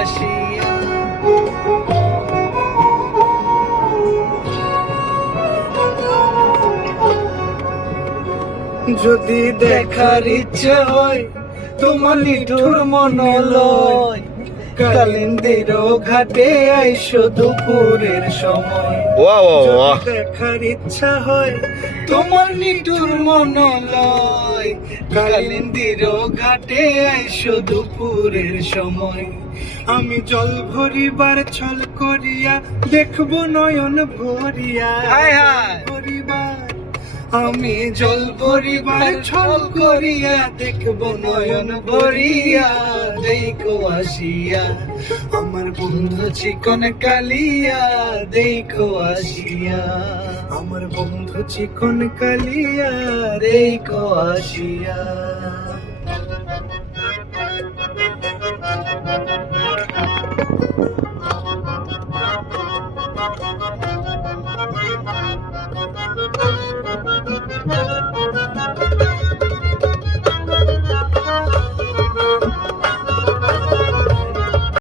আসিয়া। যদি দেখার ইচ্ছা হয় তোমার নিঠুর মনলয়, কালিন্দির ঘাটে আইসো দুপুরের সময়। ওয়াও ওয়াও যদি দেখার ইচ্ছা হয় তোমার নিঠুর মনলয়, কালিন্দির ঘাটে আইসো দুপুরের সময়। আমি জল ভরিবার ছল করিয়া দেখবো নয়ন ভরিয়া। ভরিবার আমি জল ভরিবার ছল করিয়া দেখবো নয়ন ভরিয়া। দেখো আসিয়া আমার বন্ধু চিকন কালিয়া, দেখো আসিয়া আমার বন্ধু চিকন কালিয়া, দেখো আসিয়া।